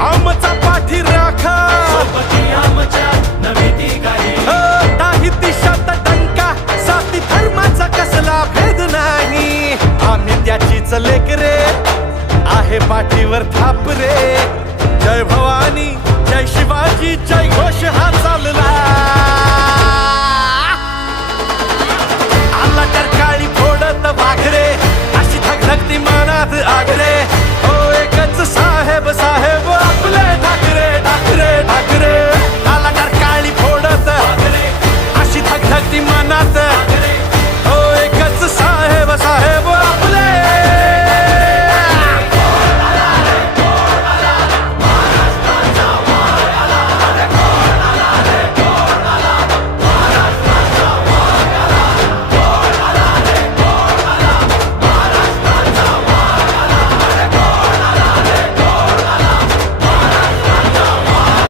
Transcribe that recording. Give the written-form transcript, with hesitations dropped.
आमचा पाठी राखा नाही दिशात डंका जाती धर्माचा कसला भेद नाही आम्ही त्याचीच लेकरे आहे पाठीवर थाप रे